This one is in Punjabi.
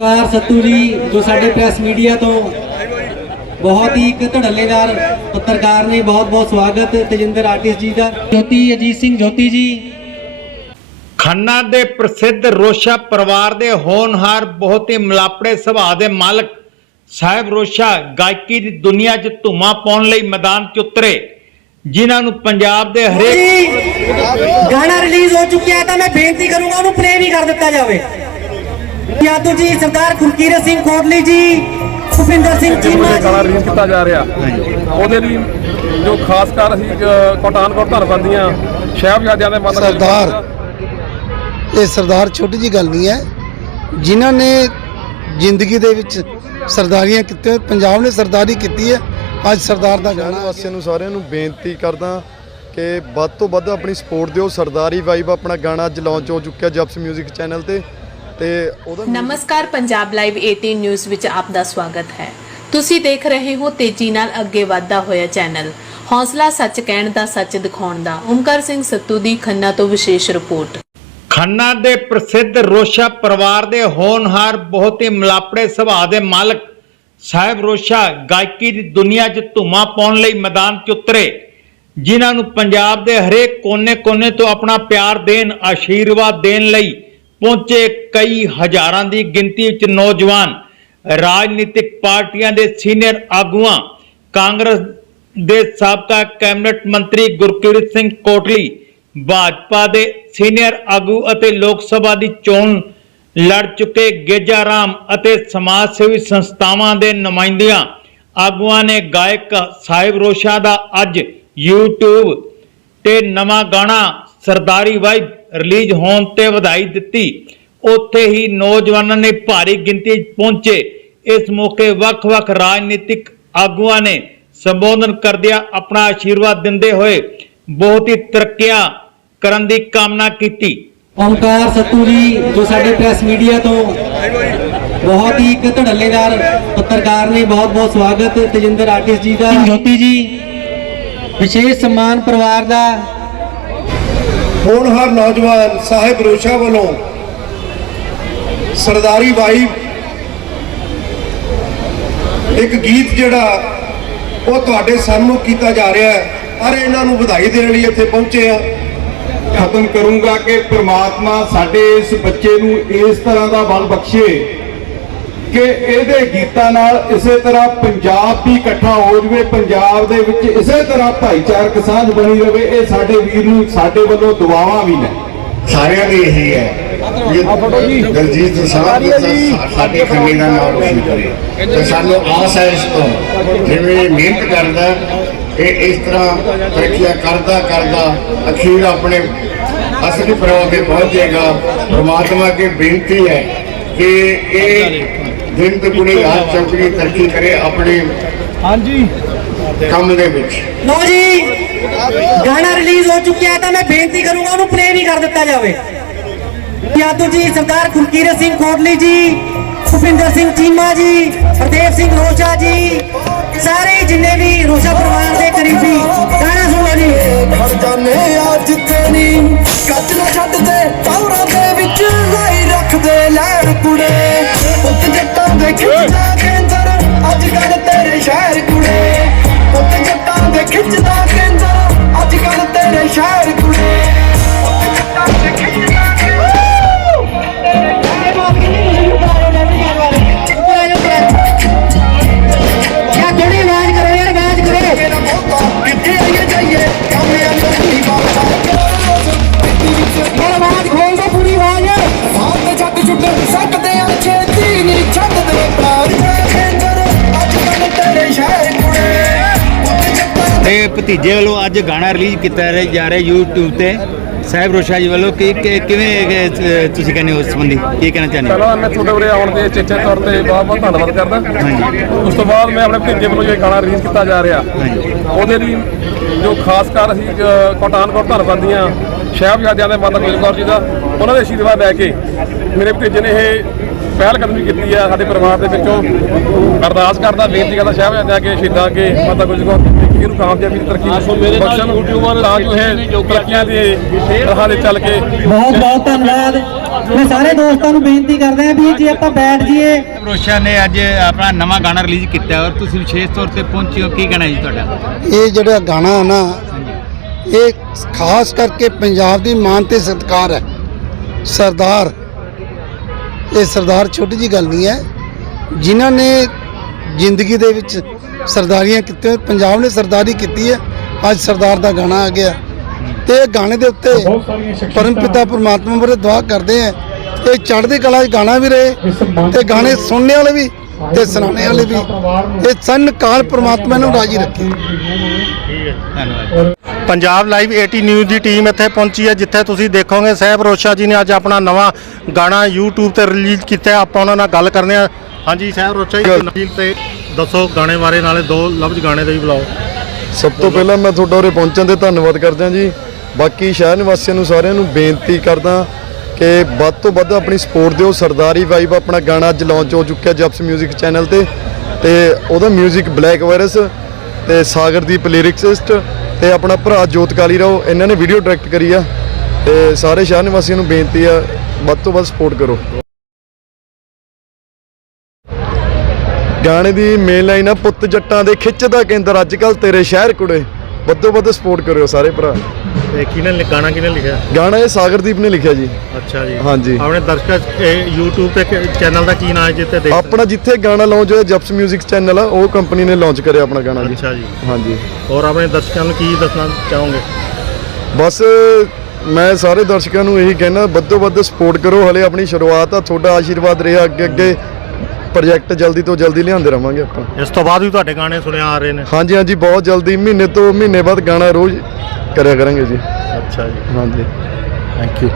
ਕਾਰ ਸੱਤੂ ਜੀ ਜੋ ਸਾਡੇ ਪ੍ਰੈਸ ਮੀਡੀਆ ਤੋਂ ਬਹੁਤ ਹੀ ਇੱਕ ਧੜੱਲੇਦਾਰ ਪੱਤਰਕਾਰ ਨੇ ਬਹੁਤ ਬਹੁਤ ਸਵਾਗਤ ਤੇਜਿੰਦਰ ਆਰਟਿਸਟ ਜੀ ਦਾ। ਜੋਤੀ ਅਜੀਤ ਸਿੰਘ ਜੋਤੀ ਜੀ। ਖੰਨਾ ਦੇ ਪ੍ਰਸਿੱਧ ਰੋਸ਼ਾ ਪਰਿਵਾਰ ਦੇ ਹੋਣਹਾਰ ਬਹੁਤ ਹੀ ਮਲਾਪੜੇ ਸੁਭਾਅ ਦੇ ਮਾਲਕ ਸਾਹਿਬ ਰੋਸ਼ਾ ਗਾਇਕੀ ਦੀ ਦੁਨੀਆ 'ਚ ਧੂਮਾ ਪਾਉਣ ਲਈ ਮੈਦਾਨ 'ਚ ਉਤਰੇ ਜਿਨ੍ਹਾਂ ਨੂੰ ਪੰਜਾਬ ਦੇ ਹਰੇਕ ਗਾਣਾ ਰਿਲੀਜ਼ ਹੋ ਚੁੱਕਿਆ ਹੈ ਤਾਂ ਮੈਂ ਬੇਨਤੀ ਕਰੂੰਗਾ ਉਹਨੂੰ ਪਲੇ ਵੀ ਕਰ ਦਿੱਤਾ ਜਾਵੇ। ਯਾਦੂ ਜੀ ਸਰਦਾਰ ਕੁਲਕੀਰਤ ਸਿੰਘ ਕੋਟਲੀ ਜੀ ਭੁਪਿੰਦਰ ਸਿੰਘ ਚੀਮਾ ਜੀ। ਗਾਣਾ ਰਿਲੀਜ਼ ਕੀਤਾ ਜਾ ਰਿਹਾ। ਉਹਦੇ ਲਈ ਜੋ ਖਾਸ ਕਰ ਅਸੀਂ ਕੋਟਾਨਕੋਟ ਧਰਬੰਦੀਆਂ ਸਾਹਿਬਜ਼ਾਦਿਆਂ ਦੇ ਮਨ ਸਰਦਾਰ। ਇਹ ਸਰਦਾਰ ਛੋਟੀ ਜੀ ਗੱਲ ਨਹੀਂ ਹੈ। ਜਿਨ੍ਹਾਂ ਨੇ ਜ਼ਿੰਦਗੀ ਦੇ ਵਿੱਚ ਸਰਦਾਰੀਆਂ ਕੀਤੀਆਂ ਪੰਜਾਬ ਨੇ ਸਰਦਾਰੀ ਕੀਤੀ ਹੈ ਅੱਜ ਸਰਦਾਰ ਦਾ ਗਾਣਾ ਵਾਸੀਆਂ ਨੂੰ ਸਾਰਿਆਂ ਨੂੰ ਬੇਨਤੀ ਕਰਦਾ ਕਿ ਵੱਧ ਤੋਂ ਵੱਧ ਆਪਣੀ ਸਪੋਰਟ ਦਿਓ। ਸਰਦਾਰੀ ਵਾਈਬ ਆਪਣਾ ਗਾਣਾ ਅੱਜ ਲਾਂਚ ਹੋ ਚੁੱਕਿਆ ਜਬਸ 뮤직 ਚੈਨਲ ਤੇ। ਤੇ ਉਹਦਾ ਨਮਸਕਾਰ ਪੰਜਾਬ ਲਾਈਵ 18 ਨਿਊਜ਼ ਵਿੱਚ ਆਪ ਦਾ ਸਵਾਗਤ ਹੈ। ਤੁਸੀਂ ਦੇਖ ਰਹੇ ਹੋ ਤੇਜ਼ੀ ਨਾਲ ਅੱਗੇ ਵਧਦਾ ਹੋਇਆ ਚੈਨਲ। ਹੌਸਲਾ ਸੱਚ ਕਹਿਣ ਦਾ ਸੱਚ ਦਿਖਾਉਣ ਦਾ। ਓਮਕਾਰ ਸਿੰਘ ਸੱਤੂ ਦੀ ਖੰਨਾ ਤੋਂ ਵਿਸ਼ੇਸ਼ ਰਿਪੋਰਟ। ਖੰਨਾ ਦੇ ਪ੍ਰਸਿੱਧ ਰੋਸ਼ਾ ਪਰਿਵਾਰ ਦੇ ਹੋਣਹਾਰ ਬਹੁਤ ਹੀ ਮਲਾਪੜੇ ਸੁਭਾਅ ਦੇ ਮਾਲਕ ਸਾਹਿਬ ਰੋਸ਼ਾ ਗਾਇਕੀ ਦੀ ਦੁਨੀਆ 'ਚ ਧੂਮਾ ਪਾਉਣ ਲਈ ਮੈਦਾਨ 'ਚ ਉਤਰੇ। ਜਿਨ੍ਹਾਂ ਨੂੰ ਪੰਜਾਬ ਦੇ ਹਰੇਕ ਕੋਨੇ-ਕੋਨੇ ਤੋਂ ਆਪਣਾ ਪਿਆਰ ਦੇਣ ਆਸ਼ੀਰਵਾਦ ਦੇਣ ਲਈ ਪਹੁੰਚੇ ਕਈ ਹਜ਼ਾਰਾਂ ਦੀ ਗਿਣਤੀ ਵਿੱਚ ਨੌਜਵਾਨ ਰਾਜਨੀਤਿਕ ਪਾਰਟੀਆਂ ਦੇ ਸੀਨੀਅਰ ਆਗੂਆਂ, ਕਾਂਗਰਸ ਦੇ ਸਾਬਕਾ ਕੈਬਨਿਟ ਮੰਤਰੀ ਗੁਰਕਿਰਤ ਸਿੰਘ ਕੋਟਲੀ, ਭਾਜਪਾ ਦੇ ਸੀਨੀਅਰ ਆਗੂ ਅਤੇ ਲੋਕ ਸਭਾ ਦੀ ਚੋਣ ਲੜ ਚੁੱਕੇ ਗੇਜਾ ਰਾਮ ਅਤੇ ਸਮਾਜ ਸੇਵੀ ਸੰਸਥਾਵਾਂ ਦੇ ਨੁਮਾਇੰਦਿਆਂ, ਆਗੂਆਂ ਨੇ ਗਾਇਕ ਸਾਹਿਬ ਰੋਸ਼ਾ ਦਾ ਅੱਜ YouTube ਤੇ ਨਵਾਂ ਗਾਣਾ ਸਰਦਾਰੀ ਵਾਈ ਰਿਲੀਜ਼ ਹੋਣ ਤੇ ਵਧਾਈ ਦਿੱਤੀ। ਉੱਥੇ ਹੀ ਨੌਜਵਾਨਾਂ ਨੇ ਭਾਰੀ ਗਿਣਤੀ ਪਹੁੰਚੇ। ਇਸ ਮੌਕੇ ਵੱਖ-ਵੱਖ ਰਾਜਨੀਤਿਕ ਆਗੂਆਂ ਨੇ ਸੰਬੋਧਨ ਕਰਦਿਆਂ ਆਪਣਾ ਆਸ਼ੀਰਵਾਦ ਦਿੰਦੇ ਹੋਏ ਬਹੁਤ ਹੀ ਤਰੱਕੀਆਂ ਕਰਨ ਦੀ ਕਾਮਨਾ ਕੀਤੀ। ਓਮਕਾਰ ਸੱਤੂ ਜੀ ਜੋ ਸਾਡੇ ਪ੍ਰੈਸ ਮੀਡੀਆ ਤੋਂ ਬਹੁਤ ਹੀ ਇੱਕ ਧੜੱਲੇਦਾਰ ਪੱਤਰਕਾਰ ਨੇ ਬਹੁਤ ਬਹੁਤ ਸਵਾਗਤ। ਤੇਜਿੰਦਰ ਆਰਟਿਸਟ ਜੀ ਦਾ। ਜੋਤੀ ਜੀ। ਵਿਸ਼ੇਸ਼ ਸਨਮਾਨ ਪਰਿਵਾਰ ਦਾ ਹੋਣਹਾਰ ਨੌਜਵਾਨ ਸਾਹਿਬ ਰੋਸ਼ਾ ਵੱਲੋਂ ਸਰਦਾਰੀ ਵਾਈਬ ਇੱਕ ਗੀਤ ਜਿਹੜਾ ਉਹ ਤੁਹਾਡੇ ਸਾਹਮਣੇ ਕੀਤਾ ਜਾ ਰਿਹਾ ਹੈ, ਪਰ ਇਹਨਾਂ ਨੂੰ ਵਧਾਈ ਦੇਣ ਲਈ ਇੱਥੇ ਪਹੁੰਚੇ ਆ ਖਤਮ ਕਰੂੰਗਾ ਕਿ ਪ੍ਰਮਾਤਮਾ ਸਾਡੇ ਇਸ ਬੱਚੇ ਨੂੰ ਇਸ ਤਰ੍ਹਾਂ ਦਾ ਬਲ ਬਖਸ਼ੇ। ਕਿ ਇਹਦੇ ਗੀਤਾਂ ਨਾਲ ਇਸੇ ਤਰ੍ਹਾਂ ਪੰਜਾਬ ਵੀ ਇਕੱਠਾ ਹੋ ਜਵੇ ਪੰਜਾਬ ਦੇ ਵਿੱਚ ਇਸੇ ਤਰ੍ਹਾਂ ਭਾਈਚਾਰਕ ਸਾਂਝ ਬਣੀ ਰਵੇ ਇਹ ਸਾਡੇ ਵੀਰ ਨੂੰ ਸਾਡੇ ਵੱਲੋਂ ਦੁਆਵਾਂ ਵੀ ਨੇ। ਸਾਰਿਆਂ ਦੀ ਇਹੀ ਹੈ ਕਿ ਦਲਜੀਤ ਦੋਸਾਂਝ ਸਾਡੇ ਖੰਡੇ ਦਾ ਨਾਮ ਰੋਸ਼ਨ ਕਰੇ। ਤੇ ਸਾਨੂੰ ਆਸ ਹੈ ਇਸ ਤੋਂ ਜਿਵੇਂ ਮਿਹਨਤ ਕਰਦਾ ਇਹ ਇਸ ਤਰ੍ਹਾਂ ਤਰੱਕੀਆਂ ਕਰਦਾ ਕਰਦਾ ਅਖੀਰ ਆਪਣੇ ਅਸਲੀ ਪ੍ਰਭਾਵ ਤੇ ਪਹੁੰਚੇਗਾ। ਪ੍ਰਮਾਤਮਾ ਅੱਗੇ ਬੇਨਤੀ ਹੈ ਕਿ ਇਹ ਦੁਗਣੀ ਰਾਤ ਚੌਗਣੀ ਤਰੱਕੀ ਕਰੇ ਆਪਣੇ ਹਾਂਜੀ। ਕੰਮ ਦੇ ਵਿੱਚ। ਲਓ ਜੀ ਗਾਣਾ ਰਿਲੀਜ਼ ਹੋ ਚੁੱਕਿਆ ਹੈ ਤਾਂ ਮੈਂ ਬੇਨਤੀ ਕਰੂੰਗਾ ਉਹਨੂੰ ਪਲੇ ਵੀ ਕਰ ਦਿੱਤਾ ਜਾਵੇ। ਯਾਦੂ ਜੀ ਸਰਦਾਰ ਕੁਲਕੀਰਤ ਸਿੰਘ ਕੋਟਲੀ ਜੀ ਭੁਪਿੰਦਰ ਸਿੰਘ ਚੀਮਾ ਜੀ ਹਰਦੇਵ ਸਿੰਘ ਰੋਸ਼ਾ ਜੀ ਸਾਰੇ ਜਿੰਨੇ ਵੀ ਰੋਸ਼ਾ ਪਰਿਵਾਰ ਦੇ ਕਰੀਬੀ ਗਾਣਾ ਸੁਣੋ ਜੀ। ਖੜ ਜਾਨੇ ਅੱਜ ਤੇਨੀ ਕੱਚ ਨਾ ਛੱਡ ਦੇ ਕੌਰਾਂ ਭਤੀਜੇ ਵੱਲੋਂ ਅੱਜ ਗਾਣਾ ਰਿਲੀਜ਼ ਕੀਤਾ ਜਾ ਰਿਹਾ YouTube ਤੇ। ਸਾਹਿਬ ਰੋਸ਼ਾ ਜੀ ਵੱਲੋਂ ਕਿ ਕਿਵੇਂ ਤੁਸੀਂ ਕਹਿੰਦੇ ਹੋ ਉਸ ਸੰਬੰਧੀ? ਕੀ ਕਹਿਣਾ ਚਾਹੁੰਦੇ ਹੋ? ਪਹਿਲਾਂ ਮੈਂ ਤੁਹਾਡੇ ਉਰੇ ਆਉਣ ਦੇ ਚੇਚੇ ਤੌਰ ਤੇ ਬਹੁਤ ਬਹੁਤ ਧੰਨਵਾਦ ਕਰਦਾ। ਉਸ ਤੋਂ ਬਾਅਦ ਮੈਂ ਆਪਣੇ ਭਤੀਜੇ ਵੱਲੋਂ ਜੋ ਇਹ ਗਾਣਾ ਰਿਲੀਜ਼ ਕੀਤਾ ਜਾ ਰਿਹਾ ਉਹਦੇ ਲਈ ਜੋ ਖਾਸ ਕਰ ਅਸੀਂ ਕੋਟਾਨਕੋਟ ਧਰਬੰਦੀਆਂ ਸਾਹਿਬਜ਼ਾਦਿਆਂ ਦੇ ਮਾਤਾ ਗੁਜਰ ਕੌਰ ਜੀ ਦਾ ਉਹਨਾਂ ਦੇ ਆਸ਼ੀਰਵਾਦ ਲੈ ਕੇ ਮੇਰੇ ਭਤੀਜੇ ਨੇ ਇਹ ਪਹਿਲ ਕਦਮੀ ਕੀਤੀ ਆ ਸਾਡੇ ਪਰਿਵਾਰ ਦੇ ਵਿੱਚੋਂ ਅਰਦਾਸ ਕਰਦਾ ਬੇਨਤੀ ਕਰਦਾ ਸਾਹਿਬ ਕਿ ਸ਼ਹੀਦਾਂ ਅੱਗੇ ਮਾਤਾ ਗੁਜਰ ਕੌਰ ਕਿ ਇਹਨੂੰ ਕਾਮਯਾਬੀ ਦੀ ਤਰੱਕੀ ਬਖਸ਼ਣ ਯੂਟਿਊਬਰ ਤਾਂ ਜੋ ਇਹ ਤਰੱਕੀਆਂ ਦੇ ਰਾਹਾਂ ਤੇ ਚੱਲ ਕੇ ਬਹੁਤ ਬਹੁਤ ਧੰਨਵਾਦ। ਮੈਂ ਸਾਰੇ ਦੋਸਤਾਂ ਨੂੰ ਬੇਨਤੀ ਕਰਦੇ ਹਾਂ ਵੀ ਜੇ ਆਪਾਂ ਬੈਠ ਜਾਈਏ। ਰੋਸ਼ਾ ਨੇ ਅੱਜ ਆਪਣਾ ਨਵਾਂ ਗਾਣਾ ਰਿਲੀਜ਼ ਕੀਤਾ ਔਰ ਤੁਸੀਂ ਵਿਸ਼ੇਸ਼ ਤੌਰ ਤੇ ਪਹੁੰਚੇ ਹੋ। ਕੀ ਕਹਿਣਾ ਜੀ ਤੁਹਾਡਾ? ਇਹ ਜਿਹੜਾ ਗਾਣਾ ਹੈ ਨਾ ਇਹ ਖਾਸ ਕਰਕੇ ਪੰਜਾਬ ਦੀ ਮਾਨ ਤੇ ਸਤਿਕਾਰ ਹੈ। ਸਰਦਾਰ ਇਹ ਸਰਦਾਰ ਛੋਟੀ ਜੀ ਗੱਲ ਨਹੀਂ ਹੈ। ਜਿਨ੍ਹਾਂ ਨੇ ਜ਼ਿੰਦਗੀ ਦੇ ਵਿੱਚ ਸਰਦਾਰੀਆਂ ਕੀਤੀਆਂ ਪੰਜਾਬ ਨੇ ਸਰਦਾਰੀ ਕੀਤੀ ਹੈ। ਅੱਜ ਸਰਦਾਰ ਦਾ ਗਾਣਾ ਆ ਗਿਆ। ਤੇ ਇਹ ਗਾਣੇ ਦੇ ਉੱਤੇ ਪਰਮ ਪਿਤਾ ਪਰਮਾਤਮਾ ਬਾਰੇ ਦੁਆ ਕਰਦੇ ਆ ਇਹ ਚੜ੍ਹਦੀ ਕਲਾ 'ਚ ਗਾਣਾ ਵੀ ਰਹੇ ਤੇ ਗਾਣੇ ਸੁਣਨੇ ਵਾਲੇ ਵੀ ਤੇ ਸੁਣਾਉਣੇ ਵਾਲੇ ਵੀ। ਇਹ ਸੰਨ ਕਾਲ ਪਰਮਾਤਮਾ ਨੂੰ ਰਾਜੀ ਰੱਖੇ। ਧੰਨਵਾਦ ਪੰਜਾਬ ਲਾਈਵ 80 ਨਿਊਜ਼ ਦੀ ਟੀਮ ਇੱਥੇ ਪਹੁੰਚੀ ਹੈ ਜਿੱਥੇ ਤੁਸੀਂ ਦੇਖੋਗੇ ਸਾਹਿਬ ਰੋਸ਼ਾ ਜੀ ਨੇ ਅੱਜ ਆਪਣਾ ਨਵਾਂ ਗਾਣਾ YouTube ਤੇ ਰਿਲੀਜ਼ ਕੀਤਾ ਹੈ। ਆਪਾਂ ਉਹਨਾਂ ਨਾਲ ਗੱਲ ਕਰਨੇ ਆ। ਹਾਂਜੀ ਸਾਹਿਬ ਰੋਸ਼ਾ ਜੀ ਨਵੀਲ ਤੇ ਦੱਸੋ ਗਾਣੇ ਬਾਰੇ ਨਾਲੇ ਦੋ ਲਫ਼ਜ਼ ਗਾਣੇ ਦੇ ਵੀ ਬੁਲਾਓ। ਸਭ ਤੋਂ ਪਹਿਲਾਂ ਮੈਂ ਤੁਹਾਡਾ ਉਰੇ ਪਹੁੰਚਣ ਤੇ ਧੰਨਵਾਦ ਕਰਦਾ ਜੀ। ਬਾਕੀ ਸ਼ਹਿਰ ਨਿਵਾਸੀਆਂ ਨੂੰ ਸਾਰਿਆਂ ਨੂੰ ਬੇਨਤੀ ਕਰਦਾ ਕਿ ਵੱਧ ਤੋਂ ਵੱਧ ਆਪਣੀ ਸਪੋਰਟ ਦਿਓ ਸਰਦਾਰੀ ਵਾਈਬ ਆਪਣਾ ਗਾਣਾ ਅੱਜ ਲਾਂਚ ਹੋ ਚੁੱਕਿਆ ਜਬਸ 뮤직 ਚੈਨਲ ਤੇ ਤੇ ਉਹਦਾ 뮤직 ਬਲੈਕ ਵਾਇਰਸ ਤੇ ਸਾਗਰਦੀਪ ਲਿਰਿਕਸਿਸਟ ਤੇ ਆਪਣਾ ਭਰਾ ਜੋਤ ਕਾਲੀ ਰਾਓ ਇਹਨਾਂ ਨੇ ਵੀਡੀਓ ਡਾਇਰੈਕਟ ਕਰੀ ਆ ਤੇ ਸਾਰੇ ਸ਼ਹਿਰ ਨਿਵਾਸੀਆਂ ਨੂੰ ਬੇਨਤੀ ਆ ਵੱਧ ਤੋਂ ਵੱਧ ਸਪੋਰਟ ਕਰੋ ਗਾਣੇ ਦੀ ਮੇਨ ਲਾਈਨ ਆ ਪੁੱਤ ਜੱਟਾਂ ਦੇ ਖਿੱਚ ਦਾ ਕੇਂਦਰ ਅੱਜ ਕੱਲ ਤੇਰੇ ਸ਼ਹਿਰ ਕੁੜੇ ਵੱਧੋ ਵੱਧ ਸਪੋਰਟ ਕਰਿਓ ਸਾਰੇ ਭਰਾ। ਤੇ ਕਿਹਨੇ ਲਿ- ਗਾਣਾ ਕਿਹਨੇ ਲਿਖਿਆ? ਗਾਣਾ ਇਹ ਸਾਗਰਦੀਪ ਨੇ ਲਿਖਿਆ ਜੀ। ਅੱਛਾ ਜੀ। ਹਾਂਜੀ। ਆਪਣੇ ਦਰਸ਼ਕ ਇਹ YouTube ਤੇ ਕਿ- ਚੈਨਲ ਦਾ ਕੀ ਨਾਮ ਹੈ ਜਿੱਥੇ ਦੇਖ ਆਪਣਾ ਜਿੱਥੇ ਗਾਣਾ ਲਾਂਚ ਹੋਇਆ ਜਬਸ 뮤직 ਚੈਨਲ ਆ ਉਹ ਕੰਪਨੀ ਨੇ ਲਾਂਚ ਕਰਿਆ ਆਪਣਾ ਗਾਣਾ ਜੀ। ਅੱਛਾ ਜੀ। ਹਾਂਜੀ। ਔਰ ਆਪਣੇ ਦਰਸ਼ਕਾਂ ਨੂੰ ਕੀ ਦੱਸਣਾ ਚਾਹੋਗੇ? ਬਸ ਮੈਂ ਸਾਰੇ ਦਰਸ਼ਕਾਂ ਨੂੰ ਇਹੀ ਕਹਿਣਾ ਵੱਧੋ ਵੱਧ ਸਪੋਰਟ ਕਰੋ ਹਲੇ ਆਪਣੀ ਸ਼ੁਰੂਆਤ ਆ ਤੁਹਾਡਾ ਆਸ਼ੀਰਵਾਦ ਰਿਹਾ ਅੱਗੇ ਅੱਗੇ ਪ੍ਰੋਜੈਕਟ ਜਲਦੀ ਤੋਂ ਜਲਦੀ ਲਿਆਉਂਦੇ ਰਵਾਂਗੇ ਆਪਾਂ। ਇਸ ਤੋਂ ਬਾਅਦ ਵੀ ਤੁਹਾਡੇ ਗਾਣੇ ਸੁਣਿਆ ਆ ਰਹੇ ਨੇ? ਹਾਂਜੀ ਹਾਂਜੀ ਬਹੁਤ ਜਲਦੀ। ਮਹੀਨੇ ਤੋਂ ਮਹੀਨੇ ਬਾਅਦ ਗਾਣਾ ਰੋਜ਼ ਕਰਿਆ ਕਰਾਂਗੇ ਜੀ। ਅੱਛਾ ਜੀ। ਹਾਂਜੀ। Thank you